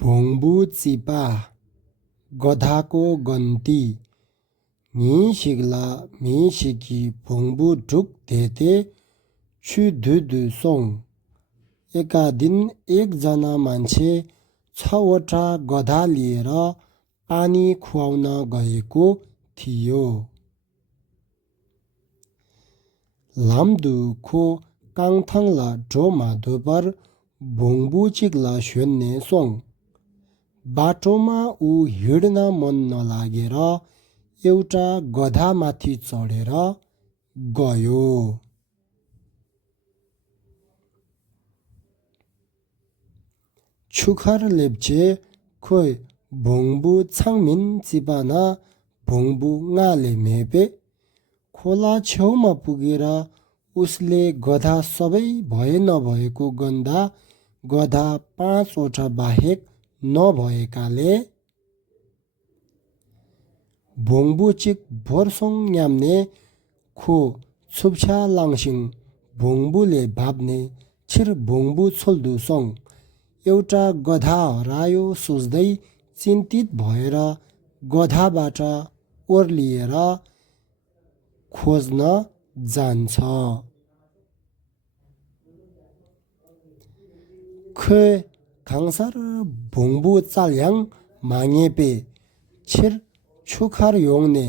भोङ्बु चिपा गधाको गन्ती मिसिग्ला मिसिकी भोङ्बु ढुक धेते छुधुधु सोङ। एका दिन एकजना मान्छे 6वटा गधा लिएर पानी खुवाउन गएको थियो। लामदुखो काङथाङला ढोमाधोपर भोङ्बु चिक्ला स्वेन्ने सोङ। बाटोमा ऊ हिँड्न मन नलागेर एउटा गधामाथि चढेर गयो। छुखर लेप्चे खोइ भोङ्बु छाङमिन चिपाना भोङ्बु ngaले मेपे। खोला छेउमा पुगेर उसले गधा सबै भए नभएको गन्दा गधा 5वटा बाहेक नभएकाले भोङ्बु चिक भोर्सोङ न्याम्ने खो छुप्छा लाङसिङ भोङ्बुले भाब्ने छिर भोङ्बु छोल्दु सोङ। एउटा गधा हरायो सोच्दै चिन्तित भएर गधाबाट ओर्लिएर खोज्न जान्छ। खै खाङसार भोङ्बु चाल्याङ माङेपे छिर छुखार योङने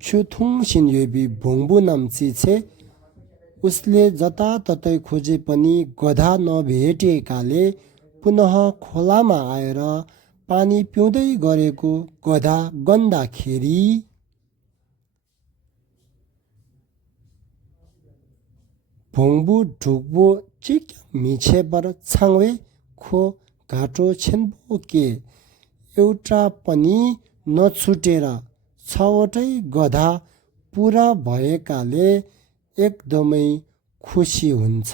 छुथुङ सिन्योबी भोङ्बु नाम्ची छे। उसले जताततै खोजे पनि गधा नभेटिएकाले पुनः खोलामा आएर पानी पिउँदै गरेको गधा गन्दाखेरि भोङ्बु ढुक्बो चिक मिछेबर छाङवे खो घाटो छेन्बो के एउटा पनि नछुटेर 6वटै गधा पुरा भएकाले एकदमै खुसी हुन्छ।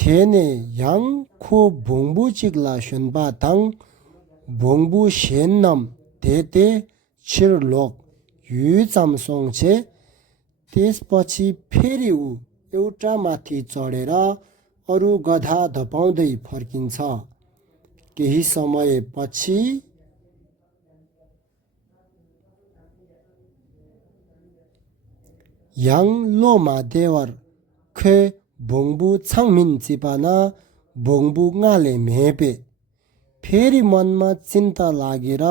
थेने याङ खो भोङ्बु चिक्ला स्वेन्पा थाङ भोङ्बु सेन्नम धेते छिरलोक युचामसोङ छे। त्यसपछि फेरि ऊ एउटा माथि चढेर अरू गधा धपाउँदै फर्किन्छ। केही समयपछि याङ लोमा देवर खै भोङ्बु छाङमिन चिपाना भोङ्बु ngaले मेपे। फेरि मनमा चिन्ता लागेर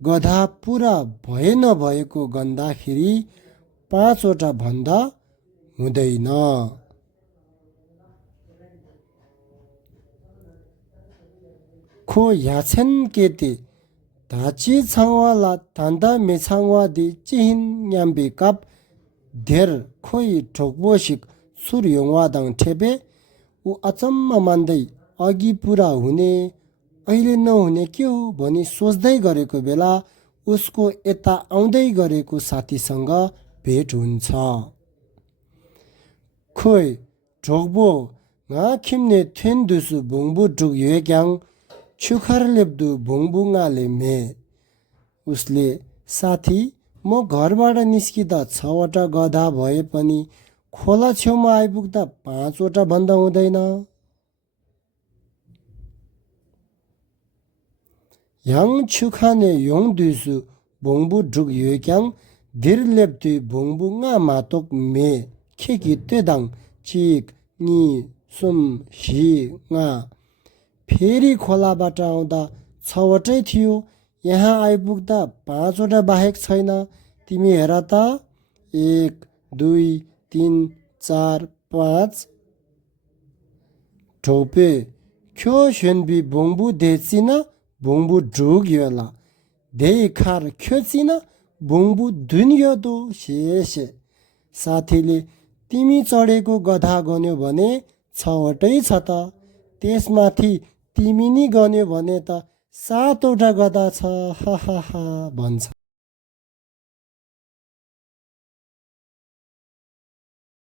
गधा पुरा भए नभएको गन्दाखेरि 5वटा भन्दा हुँदैन। खो याछेन केते धाची छाङवाला धान्दा मेछाङवा दि चिहिन न्याम्बे काप धेर खोइ ठोक्बोसिक सुर योङवादाङ ठेपे। ऊ अचम्म मान्दै अघि पुरा हुने अहिले नहुने के हो भनी सोच्दै गरेको बेला उसको यता आउँदै गरेको साथीसँग भेट हुन्छ। खोइ ढोक्बो nga खिम्ने थेन दुसु भोङ्बु ढुक योक्याङ छुखर लेप्दु भोङ्बु ngaले मे। उसले साथी म घरबाट निस्किँदा 6वटा गधा भए पनि खोला छेउमा आइपुग्दा 5वटा भन्दा हुँदैन। याङ छुखाने योङ दुसु भोङ्बु ढुक योक्याङ धिर लेप्दु भोङ्बु nga मातोक मे खेकी तेदाङ चिक नि सुम सी nga। फेरि खोलाबाट आउँदा 6वटै थियो, यहाँ आइपुग्दा 5वटा बाहेक छैन। तिमी हेर त 1 2 3 4 5 ढोपे ख्यो स्वेन्बी भोङ्बु धेचिन भोङ्बु ढुक योला धे खार ख्योचिन भोङ्बु धुन्यो दो शेषे। साथीले तिमी चढेको गधा गन्यो भने 6वटै छ त, त्यसमाथि तिमी नि गन्यो भने त 7वटा गधा छ हा हा हा भन्छ।